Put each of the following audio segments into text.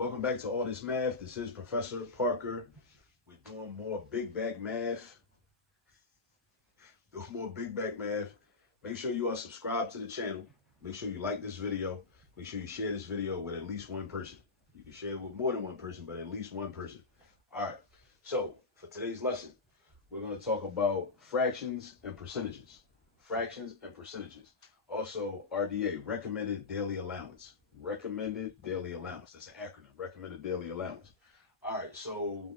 Welcome back to All This Math. This is Professor Parker. We're doing more big back math. Doing more big back math. Make sure you are subscribed to the channel. Make sure you like this video. Make sure you share this video with at least one person. You can share it with more than one person, but at least one person. All right. So for today's lesson, we're going to talk about fractions and percentages. Fractions and percentages. Also, RDA, recommended daily allowance. Recommended daily allowance. That's an acronym. Recommended daily allowance. All right. So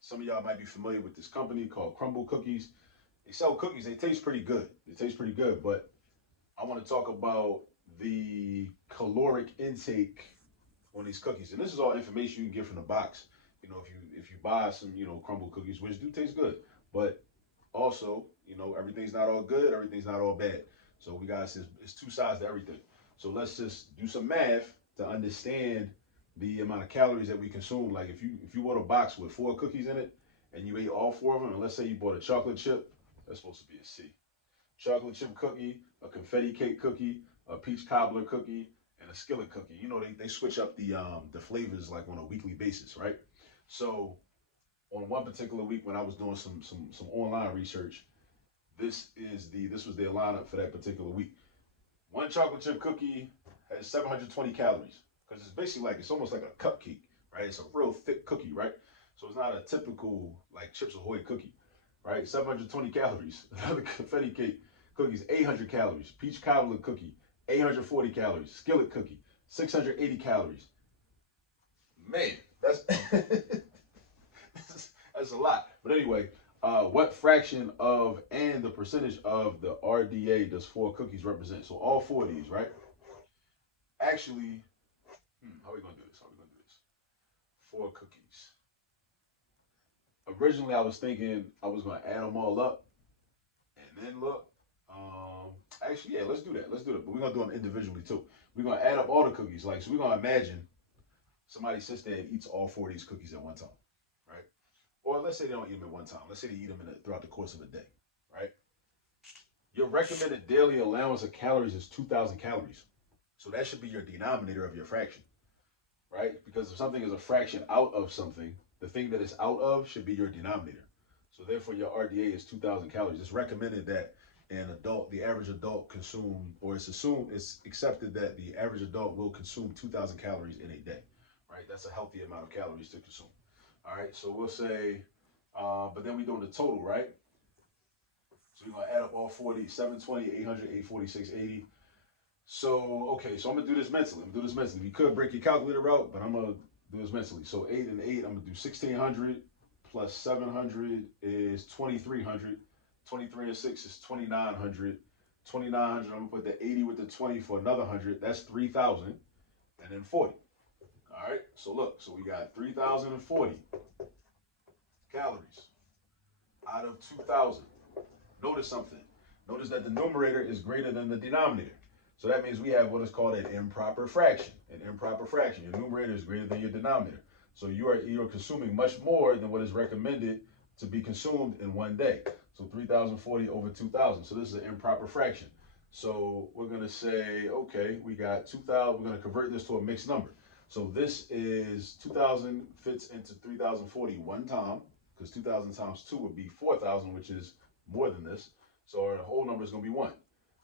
some of y'all might be familiar with this company called Crumbl Cookies. They sell cookies. They taste pretty good. But I want to talk about the caloric intake on these cookies. And this is all information you can get from the box. You know, if you buy some, Crumbl cookies, which do taste good, but also, everything's not all good, everything's not all bad. So we got it's two sides to everything. So let's just do some math to understand the amount of calories that we consume. Like if you bought a box with 4 cookies in it and you ate all 4 of them, and let's say you bought a chocolate chip, that's supposed to be a C. Chocolate chip cookie, a confetti cake cookie, a peach cobbler cookie, and a skillet cookie. You know, they switch up the flavors like on a weekly basis, right? So on one particular week when I was doing some online research, this was their lineup for that particular week. One chocolate chip cookie has 720 calories because it's basically it's almost like a cupcake, right? It's a real thick cookie, right? So it's not a typical like Chips Ahoy cookie, right? 720 calories. Another confetti cake cookie is 800 calories. Peach cobbler cookie, 840 calories. Skillet cookie, 680 calories. Man, that's that's a lot. But anyway, what fraction of and the percentage of the RDA does 4 cookies represent? So all 4 of these, right? Actually, how are we gonna do this? 4 cookies. Originally, I was thinking I was gonna add them all up and then look. Actually, yeah, let's do that. But we're gonna do them individually too. We're gonna add up all the cookies. So we're gonna imagine somebody sits there and eats all 4 of these cookies at one time, right? Or let's say they don't eat them at one time. Let's say they eat them throughout the course of a day, right? Your recommended daily allowance of calories is 2,000 calories. So that should be your denominator of your fraction, right? Because if something is a fraction out of something, the thing that it's out of should be your denominator. So therefore, your RDA is 2,000 calories. It's recommended that the average adult consume, or it's accepted that the average adult will consume 2,000 calories in a day, right? That's a healthy amount of calories to consume. All right, so we'll say, but then we're doing the total, right? So we're gonna add up all 4 of these, 720, 800, 846, 80. So, okay, so I'm gonna do this mentally. You could break your calculator out, but I'm gonna do this mentally. So 8 and 8, I'm gonna do 1,600 plus 700 is 2,300. 23 and 6 is 2,900. 2,900, I'm gonna put the 80 with the 20 for another 100. That's 3,000, and then 40. All right, so look, so we got 3,040 calories out of 2,000. Notice something. Notice that the numerator is greater than the denominator. So that means we have what is called an improper fraction. Your numerator is greater than your denominator. So you're consuming much more than what is recommended to be consumed in one day. So 3,040 over 2,000. So this is an improper fraction. So we're going to say, okay, we got 2,000. We're going to convert this to a mixed number. So this is 2,000 fits into 3,040 one time, because 2,000 times 2 would be 4,000, which is more than this. So our whole number is going to be 1,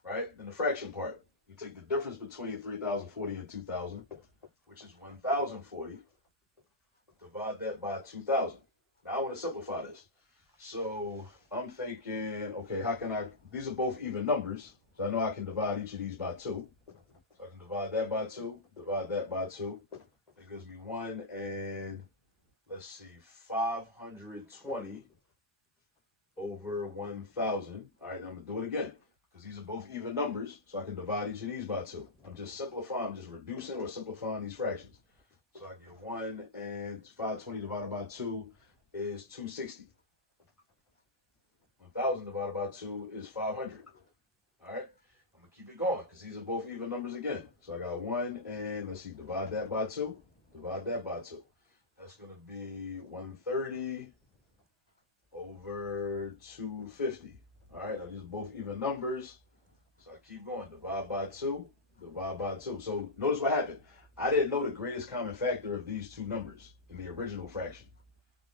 right? Then the fraction part, you take the difference between 3,040 and 2,000, which is 1,040, divide that by 2,000. Now I want to simplify this. So I'm thinking, okay, these are both even numbers, so I know I can divide each of these by 2. So I can divide that by 2, divide that by 2. That gives me 1 and, let's see, 520 over 1,000. All right, now I'm going to do it again because these are both even numbers, so I can divide each of these by 2. I'm just simplifying, I'm just reducing or simplifying these fractions. So I get 1 and 520 divided by 2 is 260. 1,000 divided by 2 is 500. All right, I'm going to keep it going because these are both even numbers again. So I got 1 and, let's see, divide that by 2. Divide that by 2. That's going to be 130 over 250. All right, now these are both even numbers. So I keep going. Divide by 2, divide by 2. So notice what happened. I didn't know the greatest common factor of these two numbers in the original fraction,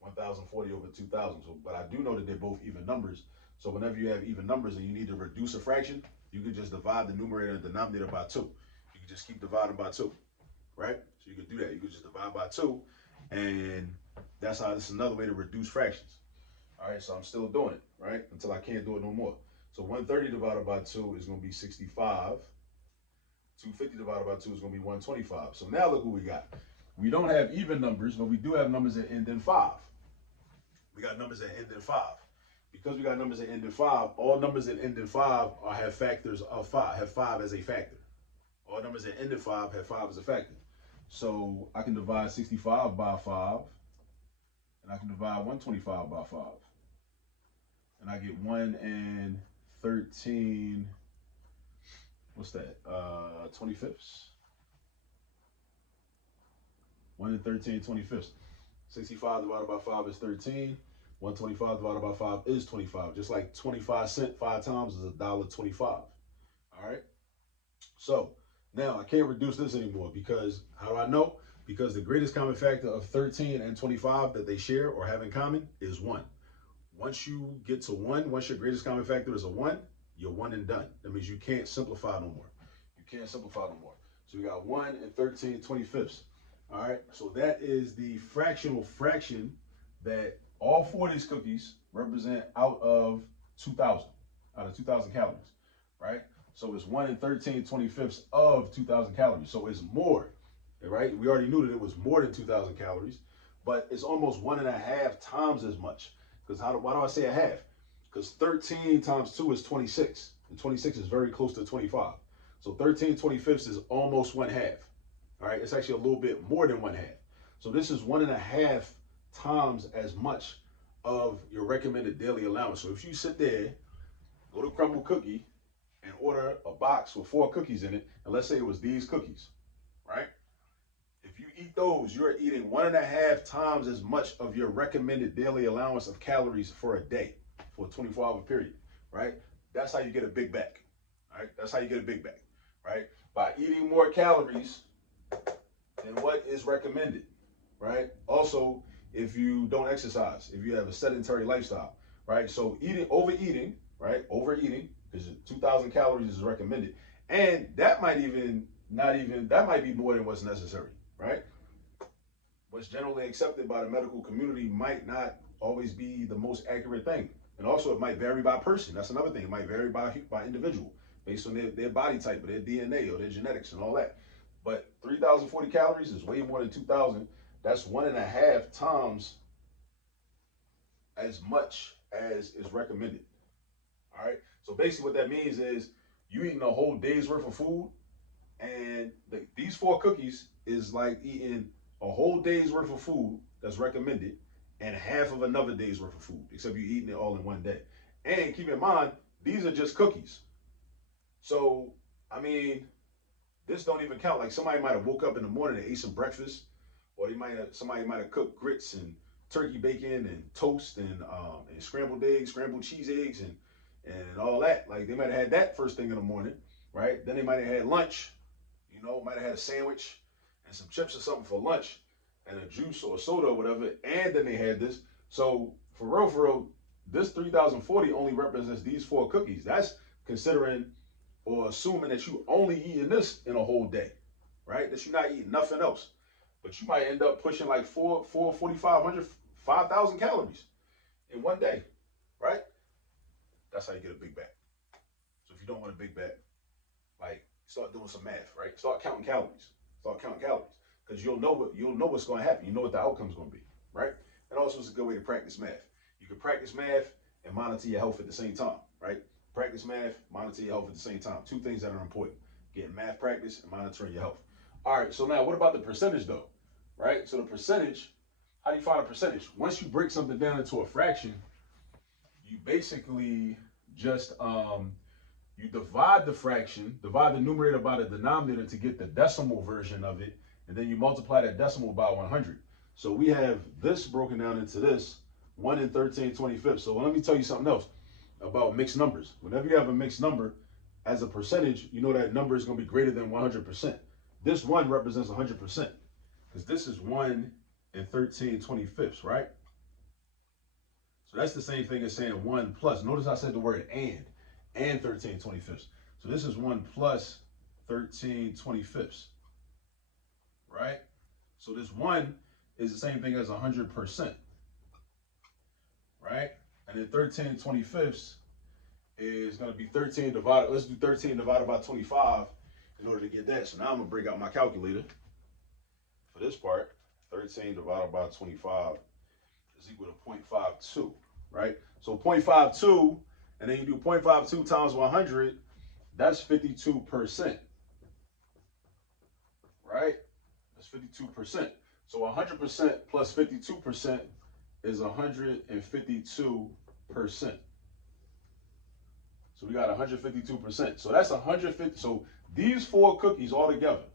1040 over 2000. So, but I do know that they're both even numbers. So whenever you have even numbers and you need to reduce a fraction, you can just divide the numerator and denominator by 2. You can just keep dividing by 2, right? So you can do that. You can just divide by 2, and that's how, this is another way to reduce fractions. All right, so I'm still doing it, right? Until I can't do it no more. So 130 divided by 2 is going to be 65. 250 divided by 2 is going to be 125. So now look what we got. We don't have even numbers, but we do have numbers that end in 5. We got numbers that end in 5. Because we got numbers that end in 5, all numbers that end in 5 have factors of 5, have 5 as a factor. All numbers that end in 5 have 5 as a factor. So I can divide 65 by 5, and I can divide 125 by 5. And I get 1 and 13, what's that, 25ths? 1 and 13 25ths. 65 divided by 5 is 13. 125 divided by 5 is 25. Just like 25 cents 5 times is $1.25. All right? So now I can't reduce this anymore because, how do I know? Because the greatest common factor of 13 and 25 that they share or have in common is 1. Once you get to 1, once your greatest common factor is a 1, you're 1 and done. That means you can't simplify no more. You can't simplify no more. So we got 1 and 13 25ths. All right, so that is the fractional fraction that all 4 of these cookies represent out of 2,000 calories, right? So it's 1 and 13 25ths of 2,000 calories. So it's more, right? We already knew that it was more than 2,000 calories, but it's almost 1.5 times as much. Because why do I say a half? Because 13 times 2 is 26, and 26 is very close to 25. So 13 25ths is almost 1/2. All right, it's actually a little bit more than 1/2. So this is 1.5 times as much of your recommended daily allowance. So if you sit there, go to Crumbl Cookie and order a box with 4 cookies in it, and let's say it was these cookies, right? If you eat those, you're eating 1.5 times as much of your recommended daily allowance of calories for a day, for a 24-hour period, right? That's how you get a big bag, right? That's how you get a big bag, right? By eating more calories than what is recommended, right? Also, if you don't exercise, if you have a sedentary lifestyle, right? So overeating, right? Overeating, because 2,000 calories is recommended, and that might that might be more than what's necessary, right? What's generally accepted by the medical community might not always be the most accurate thing, and also it might vary by person. That's another thing. It might vary by individual based on their body type, or their DNA, or their genetics, and all that. But 3,040 calories is way more than 2,000. That's 1.5 times as much as is recommended. All right. So basically, what that means is you eating a whole day's worth of food, and these 4 cookies is like eating a whole day's worth of food that's recommended, and half of another day's worth of food, except you're eating it all in one day. And keep in mind, these are just cookies. So I mean, this don't even count. Like somebody might have woke up in the morning and ate some breakfast, or somebody might have cooked grits and turkey bacon and toast and scrambled eggs, scrambled cheese eggs, and all that. Like they might have had that first thing in the morning, right? Then they might have had lunch, might have had a sandwich and some chips or something for lunch, and a juice or a soda or whatever, and then they had this. So for real, this 3,040 only represents these 4 cookies. That's considering or assuming that you only eating this in a whole day, right? That you're not eating nothing else. But you might end up pushing like 4,500, 5,000 calories in one day, right? That's how you get a big bag. So if you don't want a big bag, like start doing some math, right? Start counting calories. Because you'll know what's going to happen. You know what the outcome's going to be, right? And also it's a good way to practice math. You can practice math and monitor your health at the same time, right? Practice math, monitor your health at the same time. 2 things that are important: getting math practice and monitoring your health. All right, so now what about the percentage though, right? So the percentage, how do you find a percentage? Once you break something down into a fraction, you basically just, you divide the fraction, divide the numerator by the denominator to get the decimal version of it, and then you multiply that decimal by 100. So we have this broken down into this, 1 and 13 25ths. So let me tell you something else about mixed numbers. Whenever you have a mixed number as a percentage, you know that number is going to be greater than 100%. this 1 represents 100%. Because this is 1 and 13/25, right? So that's the same thing as saying 1 plus. Notice I said the word and 13/25. So this is 1 plus 13/25, right? So this 1 is the same thing as 100%, right? And then 13/25 is going to be 13 divided, let's do 13 divided by 25 in order to get that. So now I'm going to break out my calculator for this part. 13 divided by 25 is equal to 0.52, right? So 0.52, and then you do 0.52 times 100, that's 52%, right? That's 52%. So 100% plus 52% is 152%. So we got 152%. So that's 150. So these 4 cookies all together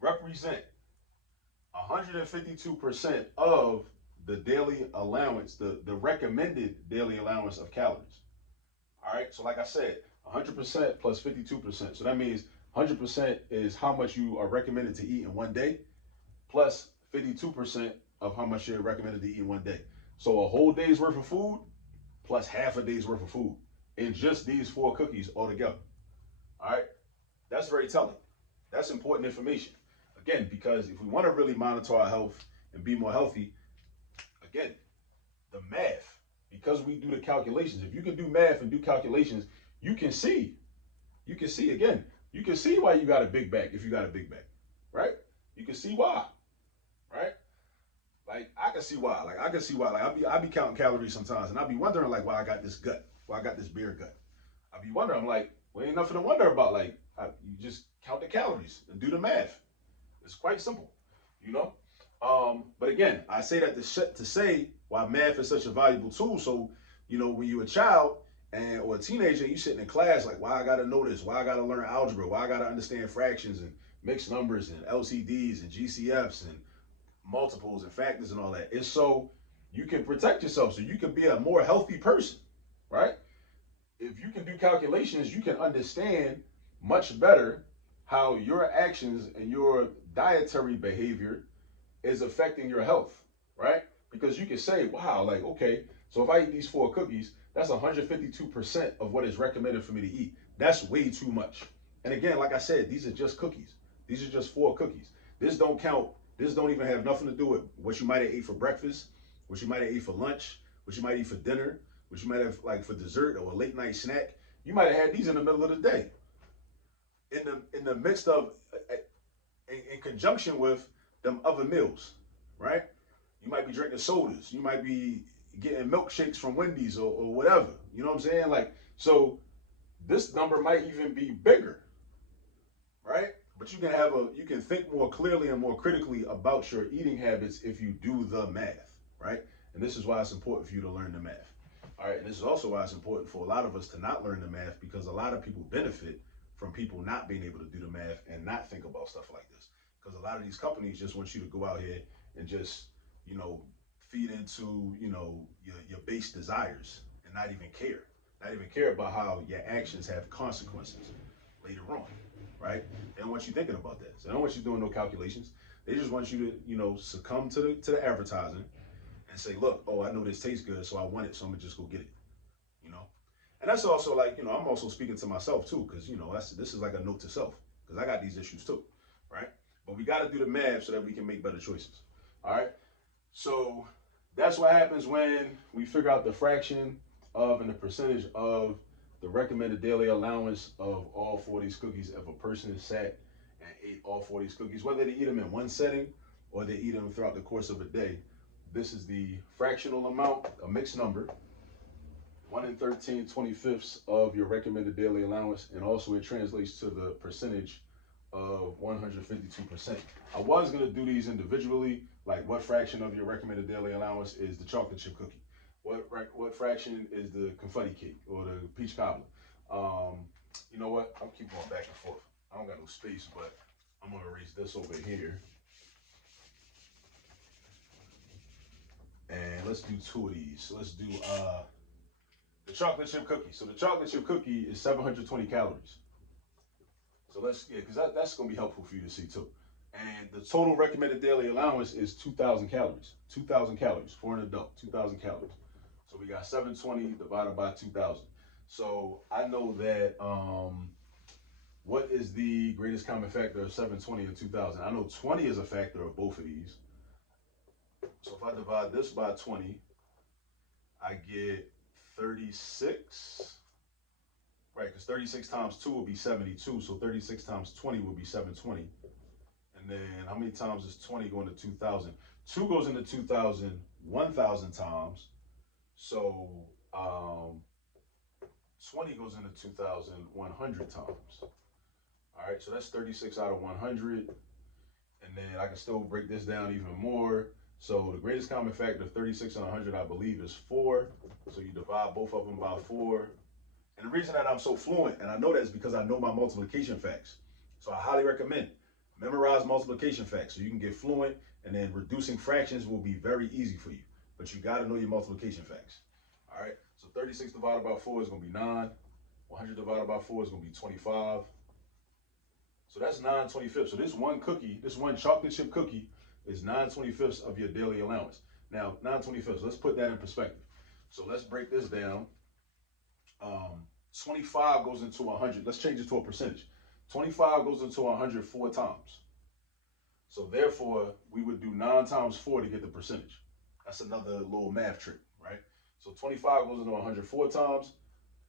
represent 152% of the daily allowance, the recommended daily allowance of calories. All right. So like I said, 100% plus 52%. So that means 100% is how much you are recommended to eat in one day, plus 52% of how much you're recommended to eat in one day. So a whole day's worth of food plus half a day's worth of food in just these 4 cookies altogether. All right, that's very telling. That's important information. Again, because if we want to really monitor our health and be more healthy, again, the math, because we do the calculations, if you can do math and do calculations, you can see again, you can see why you got a big back if you got a big back, right? You can see why, right? Like I can see why. Like I can see why. Like I be counting calories sometimes, and I be wondering like why I got this gut, why I got this beer gut. I be wondering. I'm like, well, ain't nothing to wonder about. Like you just count the calories and do the math. It's quite simple, you know. But again, I say that to say why math is such a valuable tool. So you know, when you're a child or a teenager, you sitting in class like, why I got to know this? Why I got to learn algebra? Why I got to understand fractions and mixed numbers and LCDs and GCFs and multiples and factors and all that? It's so you can protect yourself, so you can be a more healthy person, right? If you can do calculations, you can understand much better how your actions and your dietary behavior is affecting your health, right? Because you can say, wow, like, okay, so if I eat these 4 cookies, that's 152% of what is recommended for me to eat. That's way too much. And again, like I said, these are just cookies. These are just 4 cookies. This don't count. This don't even have nothing to do with what you might have ate for breakfast, what you might have ate for lunch, what you might eat for dinner, what you might have like for dessert or a late night snack. You might have had these in the middle of the day. In the midst of, in conjunction with them other meals, right? You might be drinking sodas. You might be getting milkshakes from Wendy's or whatever. You know what I'm saying? Like, so this number might even be bigger, right? But you can think more clearly and more critically about your eating habits if you do the math, right? And this is why it's important for you to learn the math. All right, and this is also why it's important for a lot of us to not learn the math, because a lot of people benefit from people not being able to do the math and not think about stuff like this. Because a lot of these companies just want you to go out here and just, you know, feed into, you know, your base desires and not even care about how your actions have consequences later on, right? They don't want you thinking about that. So they don't want you doing no calculations. They just want you to, you know, succumb to the advertising and say, look, oh, I know this tastes good, so I want it, so I'm gonna just go get it, you know? And that's also like, you know, I'm also speaking to myself too, because, you know, this is like a note to self, because I got these issues too, right? But we got to do the math so that we can make better choices, all right? So that's what happens when we figure out the fraction of and the percentage of the recommended daily allowance of all 4 of these cookies. If a person is sat and ate all 4 of these cookies, whether they eat them in one setting or they eat them throughout the course of a day, this is the fractional amount, a mixed number, 1 in 13/25 of your recommended daily allowance, and also it translates to the percentage of 152%. I was gonna do these individually, like what fraction of your recommended daily allowance is the chocolate chip cookie? What fraction is the confetti cake or the peach cobbler? You know what? I'll keep going back and forth. I don't got no space, but I'm gonna erase this over here. And let's do 2 of these. Let's do the chocolate chip cookie. So the chocolate chip cookie is 720 calories. So because that's going to be helpful for you to see too. And the total recommended daily allowance is 2,000 calories. 2,000 calories for an adult, 2,000 calories. So we got 720 divided by 2,000. So I know that, what is the greatest common factor of 720 and 2,000? I know 20 is a factor of both of these. So if I divide this by 20, I get 36, right? Because 36 times 2 would be 72. So 36 times 20 would be 720. And then how many times is 20 going to 2,000? 2 goes into 2,000 1,000 times. So 20 goes into 2,000 100 times. All right, so that's 36 out of 100. And then I can still break this down even more. So the greatest common factor of 36 and 100, I believe, is 4. So you divide both of them by 4. And the reason that I'm so fluent, and I know that is because I know my multiplication facts. So I highly recommend memorize multiplication facts so you can get fluent, and then reducing fractions will be very easy for you. But you got to know your multiplication facts. All right, so 36 divided by 4 is going to be 9. 100 divided by 4 is going to be 25. So that's 9/25. So this one cookie, this one chocolate chip cookie is 9/25 of your daily allowance. Now, 9/25, let's put that in perspective. So let's break this down. 25 goes into 100. Let's change it to a percentage. 25 goes into 100 4 times. So therefore, we would do 9 times 4 to get the percentage. That's another little math trick, right? So 25 goes into 100 4 times.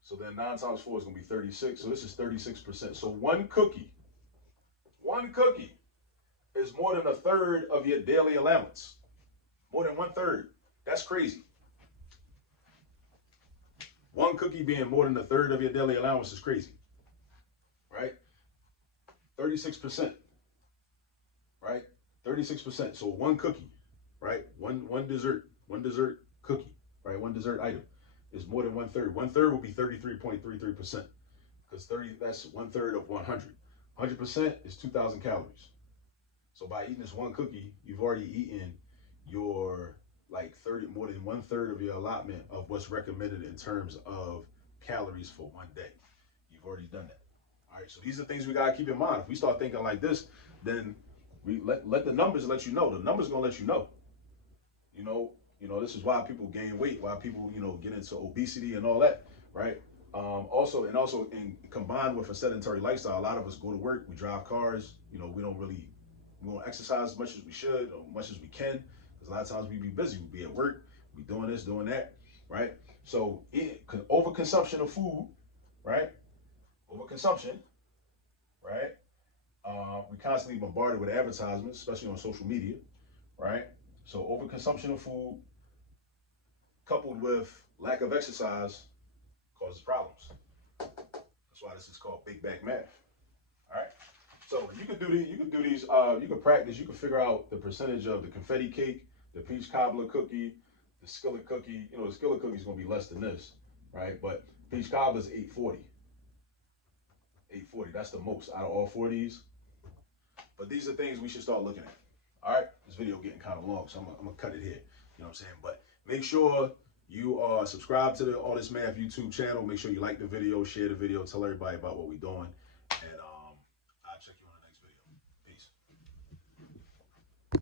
So then 9 times 4 is going to be 36. So this is 36%. So one cookie is more than 1/3 of your daily allowance. More than 1/3. That's crazy. One cookie being more than 1/3 of your daily allowance is crazy, right? 36%, right? 36%. So one cookie, right? One dessert cookie, right? One dessert item is more than 1/3. 1/3 will be 33.33%, because that's 1/3 of 100. 100% is 2,000 calories. So by eating this one cookie, you've already eaten your more than 1/3 of your allotment of what's recommended in terms of calories for one day. You've already done that. All right, so these are things we gotta keep in mind. If we start thinking like this, then we let the numbers let you know. The numbers gonna let you know. You know, this is why people gain weight, why people, get into obesity and all that, right? Also combined with a sedentary lifestyle, a lot of us go to work, we drive cars, we don't exercise as much as we should, or much as we can, because a lot of times we be busy, we be at work, we doing this, doing that, right? So overconsumption of food, right? Overconsumption, right? We constantly bombarded with advertisements, especially on social media, right? So overconsumption of food coupled with lack of exercise causes problems. That's why this is called big back math. All right. So you can do these. You can practice. You can figure out the percentage of the confetti cake, the peach cobbler cookie, the skillet cookie. The skillet cookie is going to be less than this, right? But peach cobbler is 840. 840. That's the most out of all 4 of these. But these are things we should start looking at. All right. This video getting kind of long, so I'm gonna cut it here. You know what I'm saying? But make sure you are subscribed to the All This Math YouTube channel. Make sure you like the video, share the video, tell everybody about what we're doing.